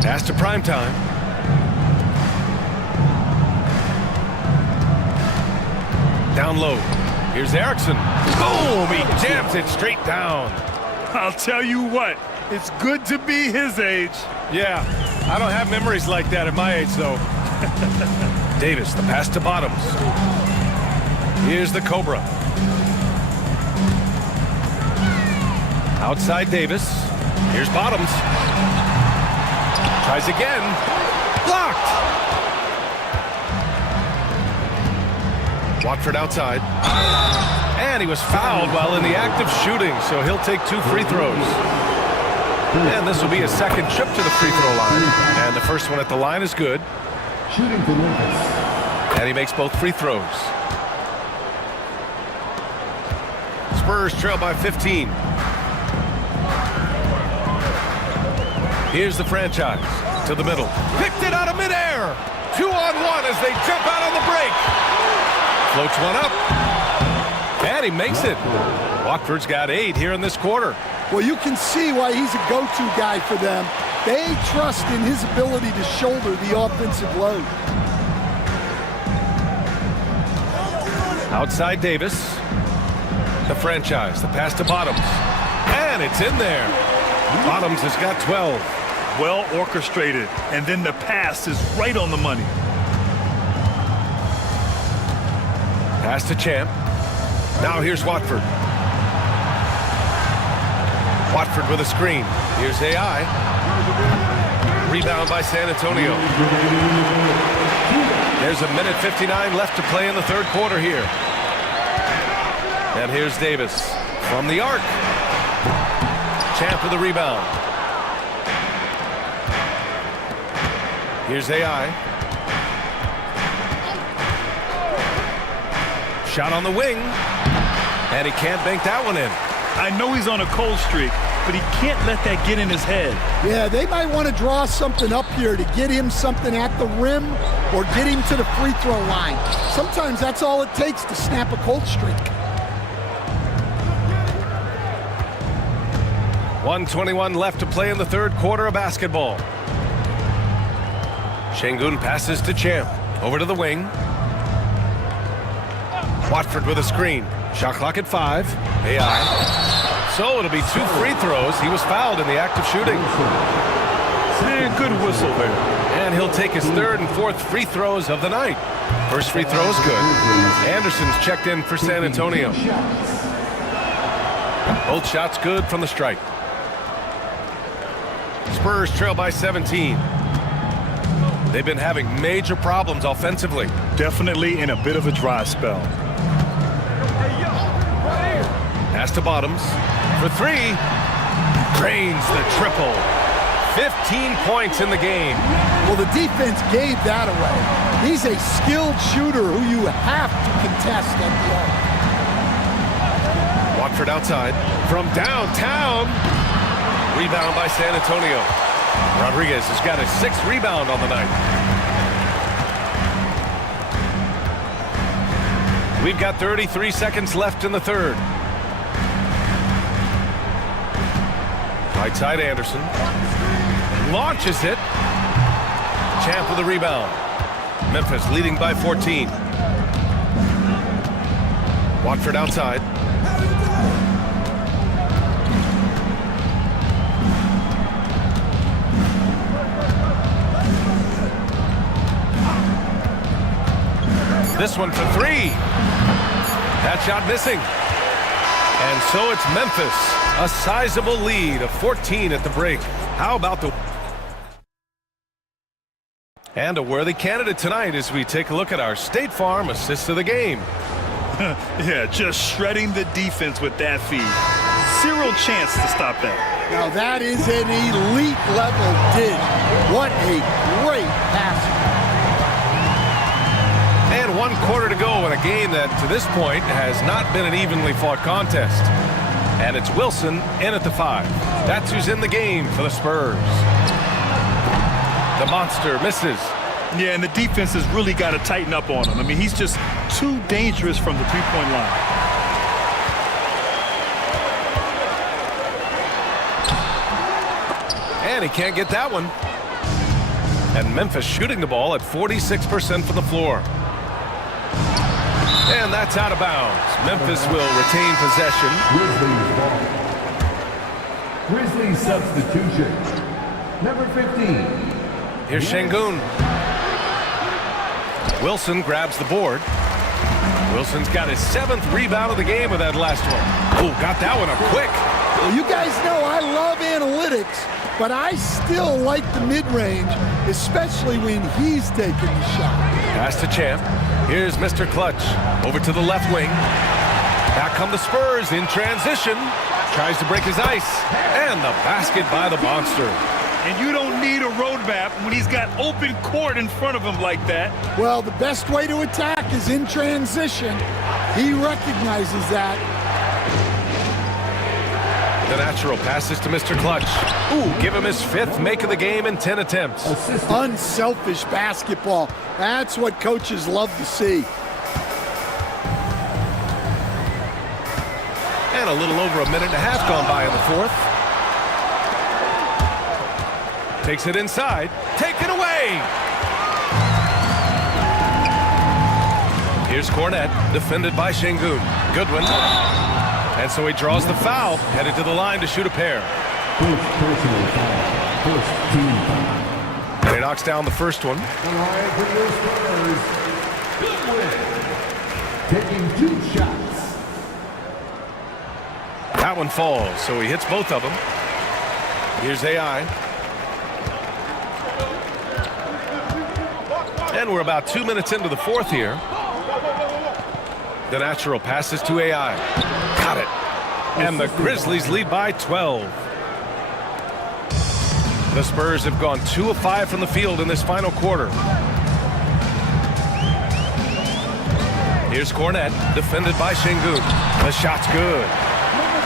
Pass to Primetime. Down low. Here's Erickson. Boom! He jams it straight down. I'll tell you what, it's good to be his age. Yeah, I don't have memories like that at my age, though. Davis, the pass to Bottoms. Here's the Cobra. Outside Davis. Here's Bottoms. Tries again. Blocked. Watford outside. And he was fouled while in the act of shooting, so he'll take 2 free throws. And this will be a second trip to the free throw line. And the first one at the line is good. Shooting for Memphis. And he makes both free throws. Spurs trail by 15. Here's the franchise to the middle. Picked it out of midair. 2-on-1 as they jump out on the break. Floats one up. And he makes it. Watford's got 8 here in this quarter. Well, you can see why he's a go-to guy for them. They trust in his ability to shoulder the offensive load. Outside Davis. The franchise, the pass to Bottoms. And it's in there. Bottoms has got 12. Well orchestrated, and then the pass is right on the money. Pass to Champ. Now here's Watford. Watford with a screen. Here's AI. Rebound by San Antonio. There's a minute 59 left to play in the third quarter here. And here's Davis from the arc. Champ with the rebound. Here's AI. Shot on the wing. And he can't bank that one in. I know he's on a cold streak, but he can't let that get in his head. Yeah, they might want to draw something up here to get him something at the rim or get him to the free throw line. Sometimes that's all it takes to snap a cold streak. 1:21 left to play in the third quarter of basketball. Şengün passes to Champ. Over to the wing. Watford with a screen. Shot clock at 5. AI. So it'll be 2 free throws. He was fouled in the act of shooting. Man, good whistle there. And he'll take his third and fourth free throws of the night. First free throw is good. Anderson's checked in for San Antonio. Both shots good from the strike. Spurs trail by 17. They've been having major problems offensively. Definitely in a bit of a dry spell. Pass to Bottoms for 3. Drains the triple. 15 points in the game. Well, the defense gave that away. He's a skilled shooter who you have to contest at the arc. Watford outside from downtown. Rebound by San Antonio. Rodriguez has got his 6th rebound on the night. We've got 33 seconds left in the third. Right side Anderson. Launches it. Champ with the rebound. Memphis leading by 14. Watford outside. This one for 3. That shot missing. And so it's Memphis. A sizable lead of 14 at the break. How about the... And a worthy candidate tonight as we take a look at our State Farm assist of the game. Yeah, just shredding the defense with that feed. 0 chance to stop that. Now that is an elite level dish. What a great pass. And 1 quarter to go in a game that to this point has not been an evenly fought contest. And it's Wilson in at the 5. That's who's in the game for the Spurs. The monster misses. Yeah, and the defense has really got to tighten up on him. I mean, he's just too dangerous from the three-point line. And he can't get that one. And Memphis shooting the ball at 46% from the floor. And that's out of bounds. Memphis will retain possession. Grizzlies ball. Grizzlies substitution. Number 15. Here's Şengün. Wilson grabs the board. Wilson's got his 7th rebound of the game with that last one. Oh, got that one up quick. Well, you guys know I love analytics, but I still like the mid-range, especially when he's taking the shot. Pass to Champ. Here's Mr. Clutch. Over to the left wing. Back come the Spurs in transition. Tries to break his ice. And the basket by the monster. And you don't need a roadmap when he's got open court in front of him like that. Well, the best way to attack is in transition. He recognizes that. The natural passes to Mr. Clutch. Ooh, give him his 5th make of the game in 10 attempts. Unselfish basketball. That's what coaches love to see. And a little over a minute and a half gone by in the 4th. Takes it inside. Taken away. Here's Cornette, defended by Şengün. Goodwin. And so he draws the foul, headed to the line to shoot a pair. First personal foul. First team foul. And he knocks down the first one. The line for your Spurs. Goodwin. Taking 2 shots. That one falls, so he hits both of them. Here's AI. And we're about 2 minutes into the 4th here. The natural passes to AI. Got it. And the Grizzlies lead by 12. The Spurs have gone 2 of 5 from the field in this final quarter. Here's Cornette, defended by Şengün. The shot's good.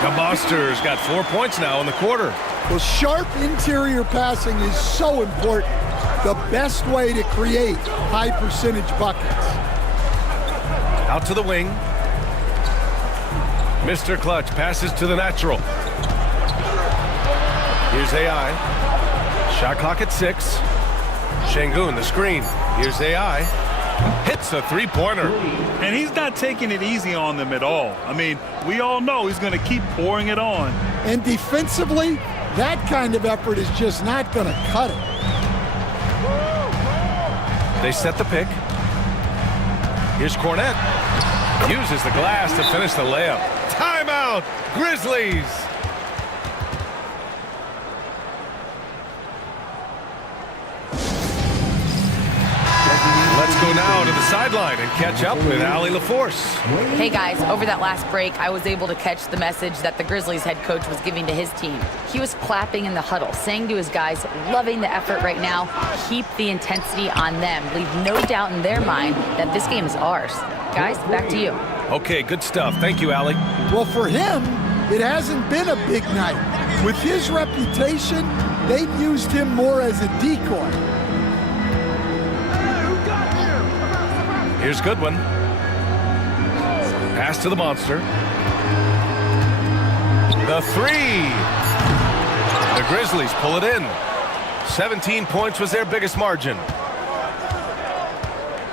The Monsters got 4 points now in the quarter. Well, sharp interior passing is so important. The best way to create high percentage buckets. Out to the wing. Mr. Clutch passes to the natural. Here's AI. Shot clock at 6. Şengün, the screen. Here's AI. Hits a 3-pointer. And he's not taking it easy on them at all. I mean, we all know he's going to keep pouring it on. And defensively, that kind of effort is just not going to cut it. They set the pick. Here's Cornette. Uses the glass to finish the layup. Timeout, Grizzlies. Let's go now to the sideline and catch up with Allie LaForce. Hey guys, over that last break, I was able to catch the message that the Grizzlies head coach was giving to his team. He was clapping in the huddle, saying to his guys, loving the effort right now, keep the intensity on them. Leave no doubt in their mind that this game is ours. Guys, back to you. Okay, good stuff. Thank you, Allie. Well, for him, it hasn't been a big night. With his reputation, they've used him more as a decoy. Here's Goodwin. Pass to the monster. The 3. The Grizzlies pull it in. 17 points was their biggest margin.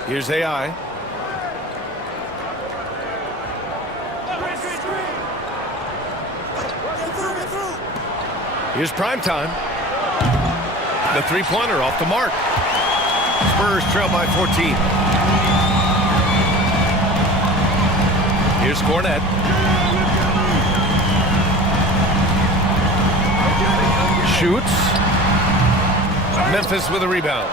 Here's AI. Here's Primetime. The 3-pointer off the mark. Spurs trail by 14. Here's Cornette. Shoots. Memphis with a rebound.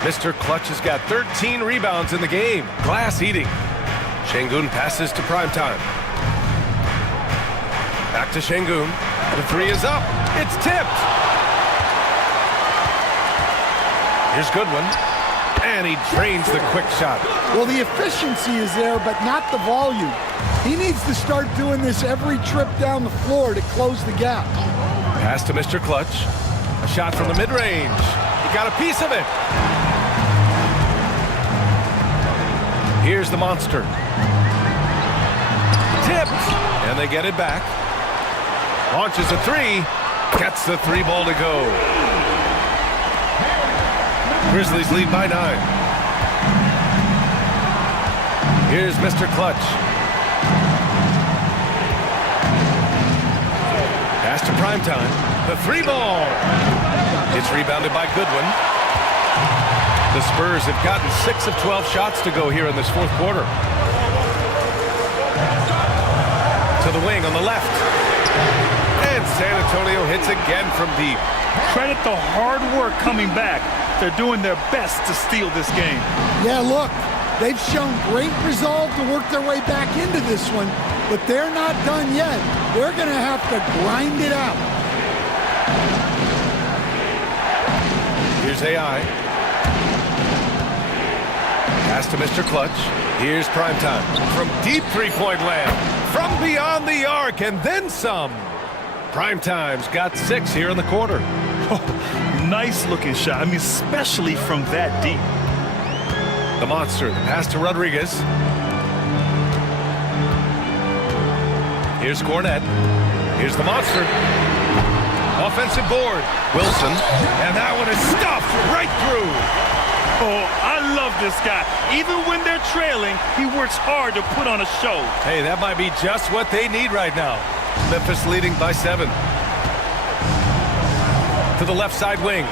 Mr. Clutch has got 13 rebounds in the game. Glass eating. Şengün passes to Primetime. Back to Şengün. The 3 is up. It's tipped. Here's Goodwin. And he drains the quick shot. Well, the efficiency is there, but not the volume. He needs to start doing this every trip down the floor to close the gap. Pass to Mr. Clutch. A shot from the mid-range. He got a piece of it. Here's the monster. Tipped. And they get it back. Launches a 3. Gets the 3 ball to go. Grizzlies lead by 9. Here's Mr. Clutch. Pass to Primetime. The 3 ball. It's rebounded by Goodwin. The Spurs have gotten 6 of 12 shots to go here in this fourth quarter. To the wing on the left. And San Antonio hits again from deep. Credit the hard work coming back. They're doing their best to steal this game. Yeah, look, they've shown great resolve to work their way back into this one, but they're not done yet. They're going to have to grind it out. Here's AI. Pass to Mr. Clutch. Here's Primetime. From deep three-point land. From beyond the arc and then some. Primetime's got 6 here in the quarter. Oh, nice looking shot. I mean, especially from that deep. The monster. The pass to Rodriguez. Here's Cornette. Here's the monster. Offensive board. Wilson. And that one is stuffed right through. Oh, I love this guy. Even when they're trailing, he works hard to put on a show. Hey, that might be just what they need right now. Memphis leading by 7. To the left side wing.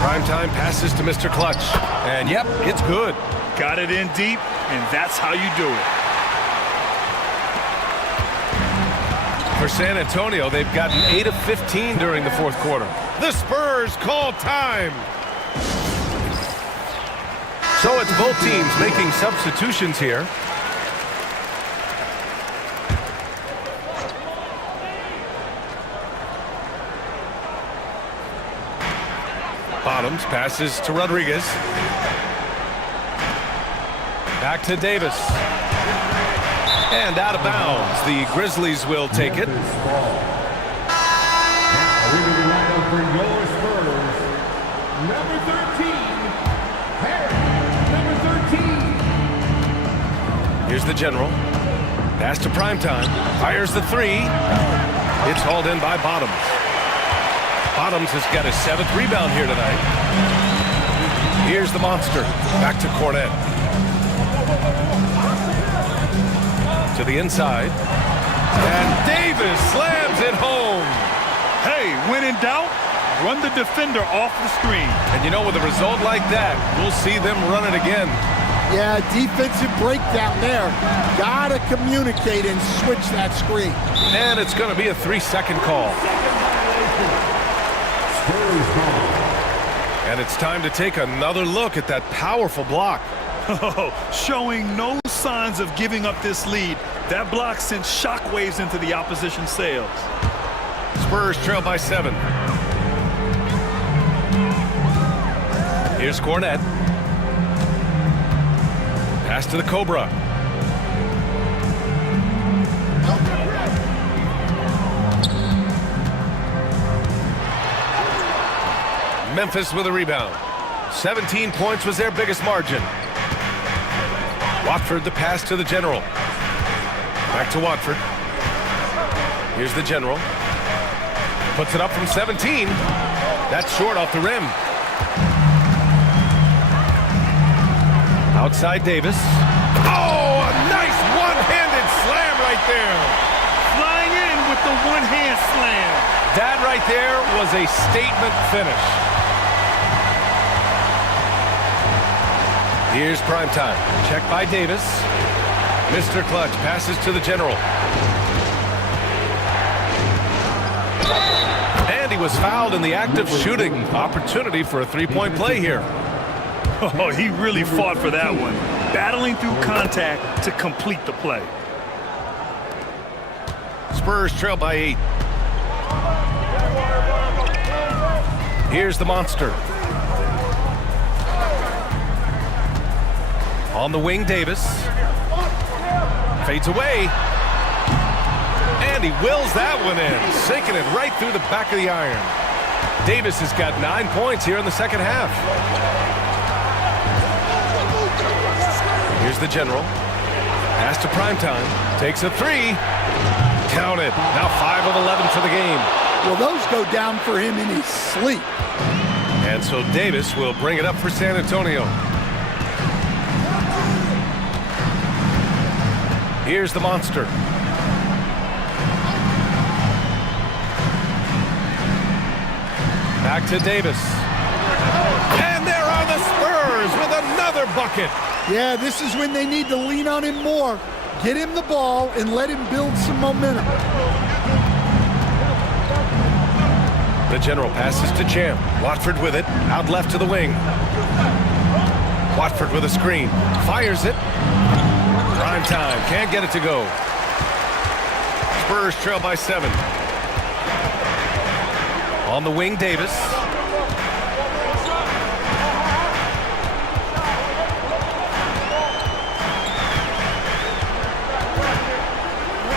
Primetime passes to Mr. Clutch. And yep, it's good. Got it in deep, and that's how you do it. For San Antonio, they've gotten 8 of 15 during the fourth quarter. The Spurs call time. So it's both teams making substitutions here. Bottoms passes to Rodriguez. Back to Davis. And out of bounds. The Grizzlies will take it. Reading the lineup for your Spurs, number 13, Harry, number 13. Here's the general. Pass to Primetime. Fires the 3. It's hauled in by Bottoms. Bottoms has got his 7th rebound here tonight. Here's the monster. Back to Cornette. To the inside. And Davis slams it home. Hey, when in doubt, run the defender off the screen. And you know, with a result like that, we'll see them run it again. Yeah, defensive breakdown there. Gotta communicate and switch that screen. And it's going to be a 3-second call. And it's time to take another look at that powerful block. Oh, showing no signs of giving up this lead. That block sent shockwaves into the opposition sails. Spurs trail by 7. Here's Cornette. Pass to the Cobra. Memphis with a rebound. 17 points was their biggest margin. Watford the pass to the general. Back to Watford. Here's the general. Puts it up from 17. That's short off the rim. Outside Davis. Oh, a nice one-handed slam right there. Flying in with the one-hand slam. That right there was a statement finish. Here's Primetime. Check by Davis. Mr. Clutch passes to the general. And he was fouled in the act of shooting. Opportunity for a 3-point play here. Oh, he really fought for that one. Battling through contact to complete the play. Spurs trail by 8. Here's the monster. On the wing, Davis. Fades away. And he wills that one in, sinking it right through the back of the iron. Davis has got 9 points here in the second half. Here's the general. Pass to Primetime. Takes a 3. Count it. Now 5 of 11 for the game. Well, those go down for him in his sleep. And so Davis will bring it up for San Antonio. Here's the monster. Back to Davis. And there are the Spurs with another bucket. Yeah, this is when they need to lean on him more. Get him the ball and let him build some momentum. The General passes to Champ. Watford with it. Out left to the wing. Watford with a screen. Fires it. Prime time. Can't get it to go. Spurs trail by 7. On the wing, Davis.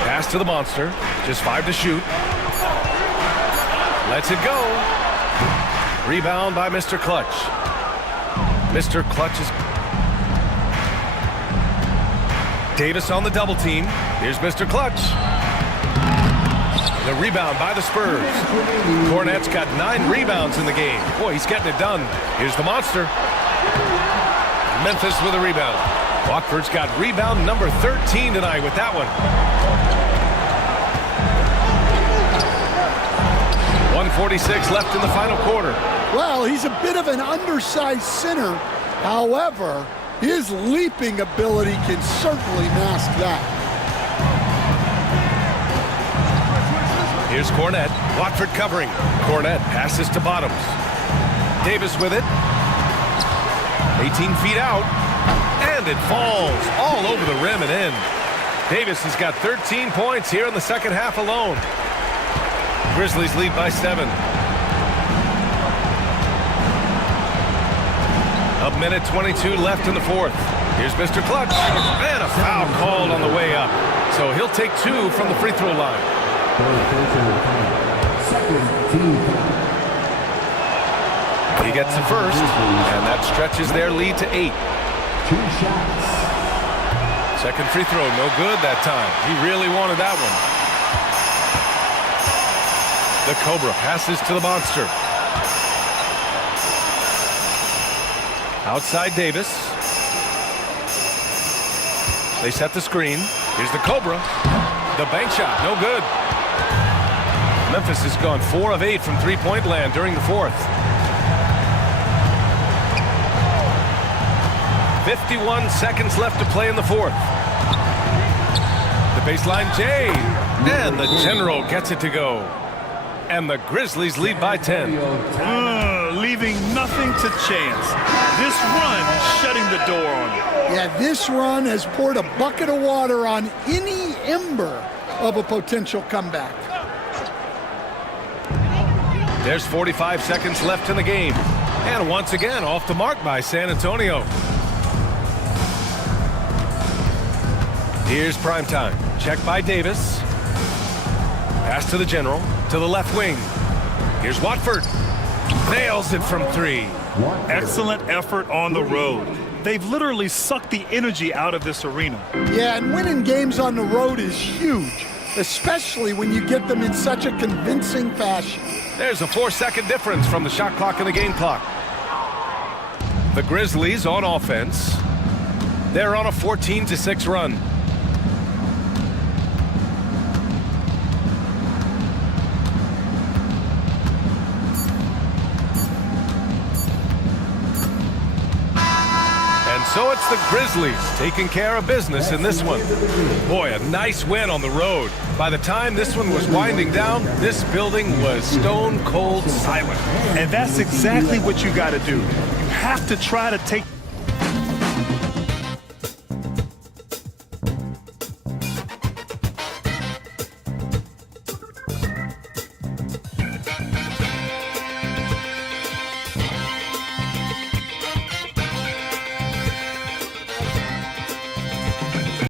Pass to the monster. Just 5 to shoot. Lets it go. Rebound by Mr. Clutch. Mr. Clutch is... Davis on the double team. Here's Mr. Clutch. The rebound by the Spurs. Cornette's got 9 rebounds in the game. Boy, he's getting it done. Here's the monster. Memphis with a rebound. Watford's got rebound number 13 tonight with that one. 1:46 left in the final quarter. Well, he's a bit of an undersized center. However, his leaping ability can certainly mask that. Here's Cornette. Watford covering. Cornette passes to Bottoms. Davis with it. 18 feet out. And it falls all over the rim and in. Davis has got 13 points here in the second half alone. Grizzlies lead by 7. A minute 22 left in the fourth. Here's Mr. Clutch. And a foul called on the way up. So he'll take 2 from the free throw line. He gets the first, and that stretches their lead to 8. 2 shots. Second free throw, no good that time. He really wanted that one. The Cobra passes to the monster. Outside Davis. They set the screen. Here's the Cobra. The bank shot, no good. Memphis has gone 4 of 8 from three-point land during the fourth. 51 seconds left to play in the fourth. The baseline J. And the General gets it to go. And the Grizzlies lead by 10. Leaving nothing to chance. This run is shutting the door on it. Yeah, this run has poured a bucket of water on any ember of a potential comeback. There's 45 seconds left in the game. And once again, off the mark by San Antonio. Here's prime time. Check by Davis. Pass to the General. To the left wing. Here's Watford. Nails it from 3. Excellent effort on the road. They've literally sucked the energy out of this arena. Yeah, and winning games on the road is huge, especially when you get them in such a convincing fashion. There's a 4-second difference from the shot clock and the game clock. The Grizzlies on offense. They're on a 14-6 run. So it's the Grizzlies taking care of business in this one. Boy, a nice win on the road. By the time this one was winding down, this building was stone cold silent. And that's exactly what you got to do. You have to try to take